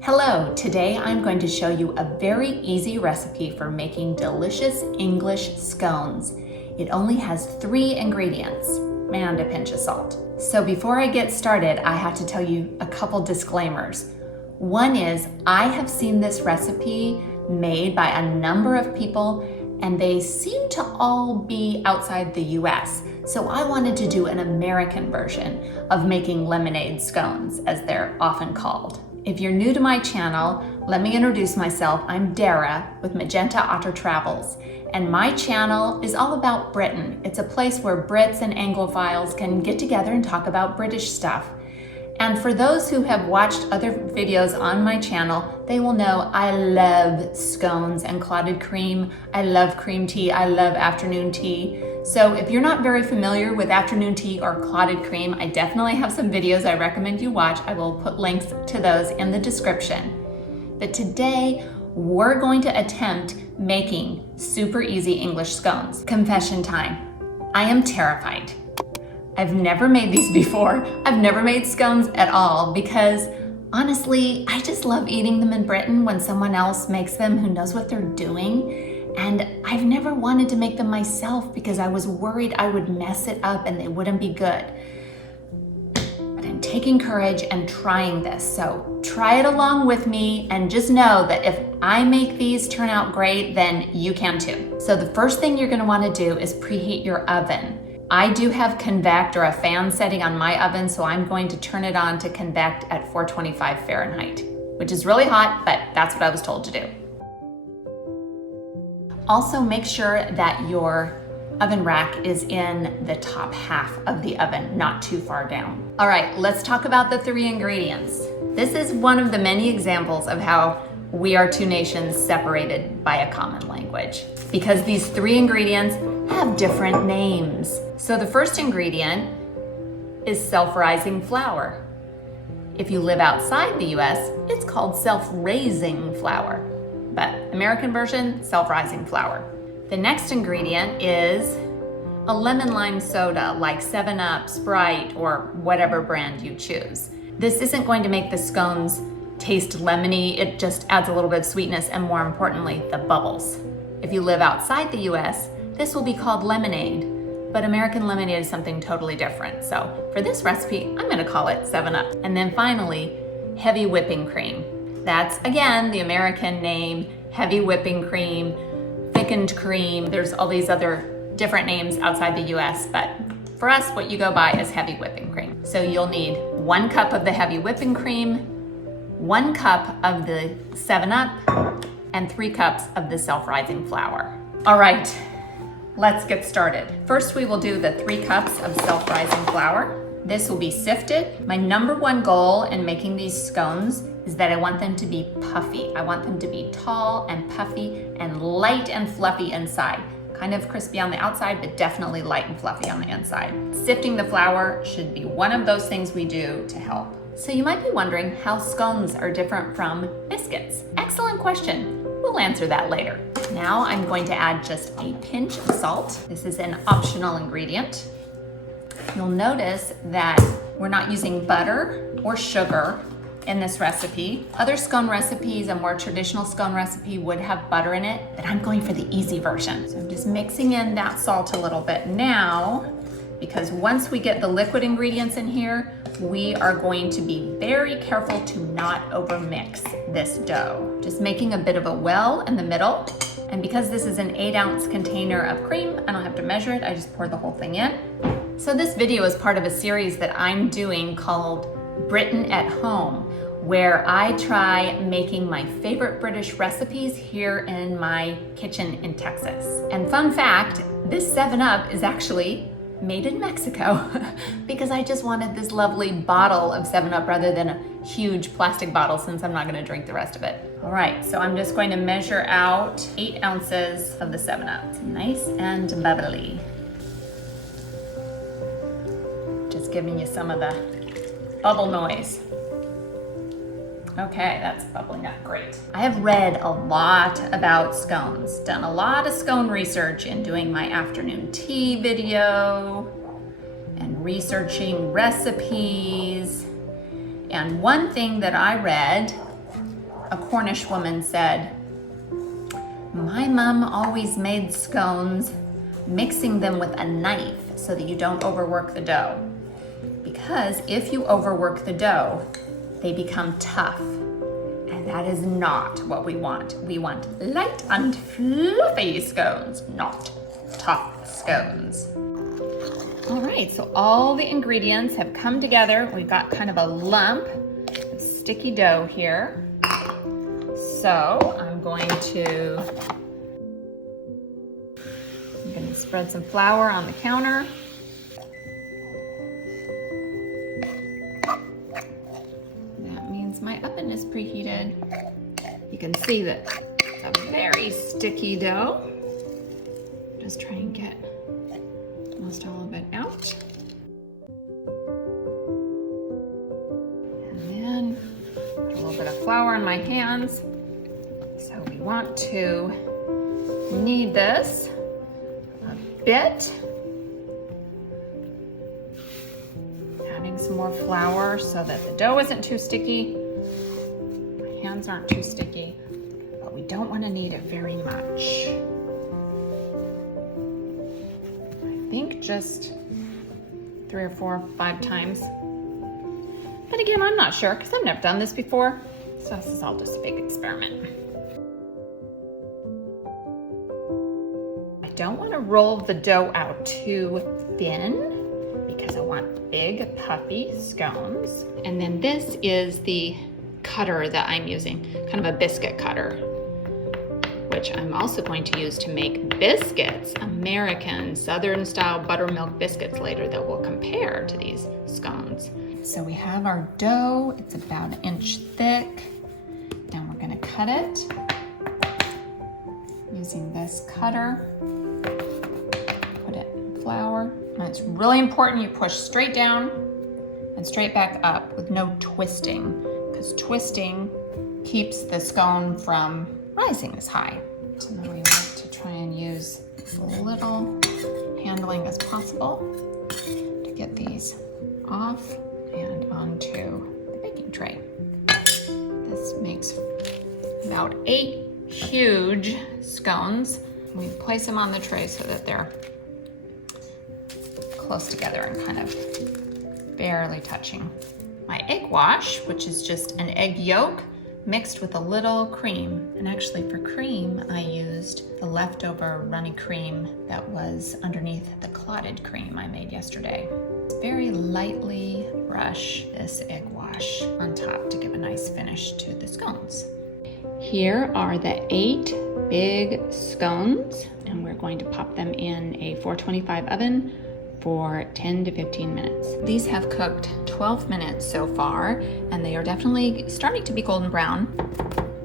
Hello, today I'm going to show you a very easy recipe for making delicious English scones. It only has 3 ingredients and a pinch of salt. So before I get started, I have to tell you a couple disclaimers. One is I have seen this recipe made by a number of people and they seem to all be outside the US. So I wanted to do an American version of making lemonade scones, as they're often called. If you're new to my channel, let me introduce myself. I'm Dara with Magenta Otter Travels, and my channel is all about Britain. It's a place where Brits and Anglophiles can get together and talk about British stuff. And for those who have watched other videos on my channel, they will know I love scones and clotted cream. I love cream tea. I love afternoon tea. So if you're not very familiar with afternoon tea or clotted cream, I definitely have some videos I recommend you watch. I will put links to those in the description. But today, we're going to attempt making super easy English scones. Confession time. I am terrified. I've never made these before. I've never made scones at all because honestly, I just love eating them in Britain when someone else makes them who knows what they're doing. And I've never wanted to make them myself because I was worried I would mess it up and they wouldn't be good. But I'm taking courage and trying this. So try it along with me and just know that if I make these turn out great, then you can too. So the first thing you're gonna wanna do is preheat your oven. I do have convect or a fan setting on my oven, so I'm going to turn it on to convect at 425 Fahrenheit, which is really hot, but that's what I was told to do. Also make sure that your oven rack is in the top half of the oven, not too far down. All right, let's talk about the 3 ingredients. This is one of the many examples of how we are 2 nations separated by a common language, because these 3 ingredients have different names. So the first ingredient is self-rising flour. If you live outside the US, it's called self-raising flour, but American version, self-rising flour. The next ingredient is a lemon lime soda like 7-Up, Sprite, or whatever brand you choose. This isn't going to make the scones taste lemony, it just adds a little bit of sweetness and more importantly, the bubbles. If you live outside the US, this will be called lemonade, but American lemonade is something totally different. So for this recipe, I'm gonna call it 7-Up. And then finally, heavy whipping cream. That's again, the American name, heavy whipping cream, thickened cream. There's all these other different names outside the US, but for us, what you go by is heavy whipping cream. So you'll need 1 cup of the heavy whipping cream, 1 cup of the 7-Up, and 3 cups of the self-rising flour. All right, let's get started. First, we will do the 3 cups of self-rising flour. This will be sifted. My number 1 goal in making these scones is that I want them to be puffy. I want them to be tall and puffy and light and fluffy inside. Kind of crispy on the outside, but definitely light and fluffy on the inside. Sifting the flour should be one of those things we do to help. So you might be wondering how scones are different from biscuits. Excellent question. We'll answer that later. Now I'm going to add just a pinch of salt. This is an optional ingredient. You'll notice that we're not using butter or sugar in this recipe. Other scone recipes, a more traditional scone recipe would have butter in it, but I'm going for the easy version. So I'm just mixing in that salt a little bit now, because once we get the liquid ingredients in here, we are going to be very careful to not overmix this dough. Just making a bit of a well in the middle. And because this is an 8-ounce container of cream, I don't have to measure it, I just pour the whole thing in. So this video is part of a series that I'm doing called Britain at Home, where I try making my favorite British recipes here in my kitchen in Texas. And fun fact, this 7-Up is actually made in Mexico because I just wanted this lovely bottle of 7-Up rather than a huge plastic bottle since I'm not gonna drink the rest of it. All right, so I'm just going to measure out 8 ounces of the 7-Up. It's nice and bubbly. Just giving you some of the bubble noise. Okay, that's bubbling up great. I have read a lot about scones, done a lot of scone research in doing my afternoon tea video and researching recipes. And one thing that I read a Cornish woman said, "My mom always made scones mixing them with a knife so that you don't overwork the dough. Because if you overwork the dough, they become tough. And that is not what we want. We want light and fluffy scones, not tough scones." All right, so all the ingredients have come together. We've got kind of a lump of sticky dough here. So I'm going to spread some flour on the counter. That means my oven is preheated. You can see that it's a very sticky dough. Just try and get almost all of it out. And then put a little bit of flour on my hands. So we want to knead this a bit. Adding some more flour so that the dough isn't too sticky. My hands aren't too sticky, but we don't want to knead it very much. I think just 3 or 4 or 5 times. But again, I'm not sure because I've never done this before. So this is all just a big experiment. I don't want to roll the dough out too thin because I want big puffy scones. And then this is the cutter that I'm using, kind of a biscuit cutter, which I'm also going to use to make biscuits, American Southern style buttermilk biscuits later that will compare to these scones. So we have our dough, it's about 1 inch thick. Now we're gonna cut it using this cutter. Put it in flour. And it's really important you push straight down and straight back up with no twisting, because twisting keeps the scone from rising as high. So then we want to try and use as little handling as possible to get these off and onto the baking tray. This makes about 8 huge scones. We place them on the tray so that they're close together and kind of barely touching. My egg wash, which is just an egg yolk mixed with a little cream. And actually for cream, I used the leftover runny cream that was underneath the clotted cream I made yesterday. Very lightly brush this egg wash on top to give a nice finish to the scones. Here are the 8 big scones, and we're going to pop them in a 425 oven for 10 to 15 minutes. These have cooked 12 minutes so far, and they are definitely starting to be golden brown.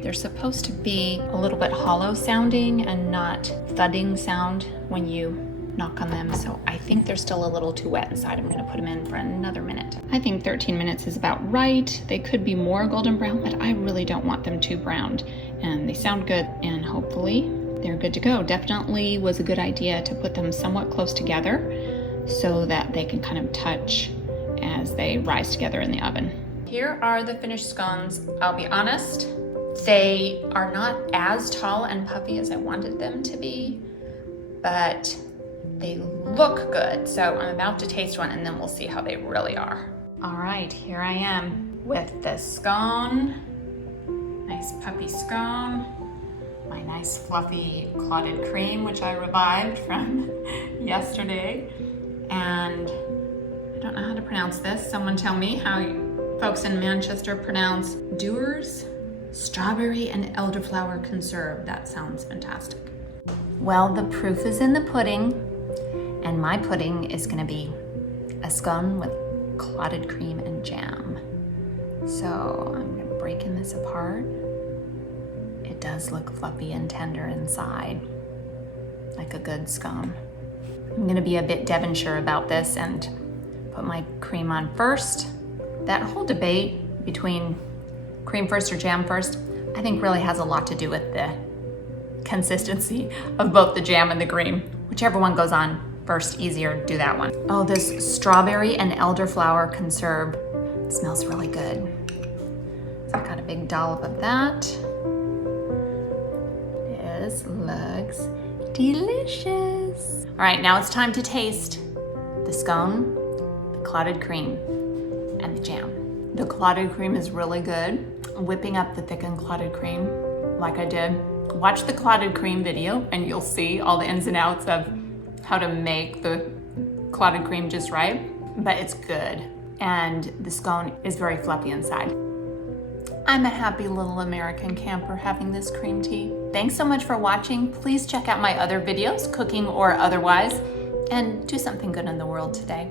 They're supposed to be a little bit hollow sounding and not thudding sound when you knock on them, so I think they're still a little too wet inside. I'm gonna put them in for another minute. I think 13 minutes is about right. They could be more golden brown, but I really don't want them too browned. And they sound good, and hopefully they're good to go. Definitely was a good idea to put them somewhat close together so that they can kind of touch as they rise together in the oven. Here are the finished scones. I'll be honest, they are not as tall and puffy as I wanted them to be, but they look good. So I'm about to taste one and then we'll see how they really are. All right, here I am with the scone. Nice puffy scone. My nice fluffy clotted cream, which I revived from yesterday. And I don't know how to pronounce this. Someone tell me how folks in Manchester pronounce Dewar's strawberry and elderflower conserve. That sounds fantastic. Well, the proof is in the pudding, and my pudding is gonna be a scone with clotted cream and jam. So I'm gonna breaking this apart. It does look fluffy and tender inside, like a good scone. I'm gonna be a bit Devonshire about this and put my cream on first. That whole debate between cream first or jam first, I think really has a lot to do with the consistency of both the jam and the cream. Whichever one goes on first, easier, do that one. Oh, this strawberry and elderflower conserve smells really good. So I got a big dollop of that. This looks delicious. All right, now it's time to taste the scone, the clotted cream, and the jam. The clotted cream is really good. Whipping up the thickened clotted cream like I did. Watch the clotted cream video and you'll see all the ins and outs of how to make the clotted cream just right, but it's good. And the scone is very fluffy inside. I'm a happy little American camper having this cream tea. Thanks so much for watching. Please check out my other videos, cooking or otherwise, and do something good in the world today.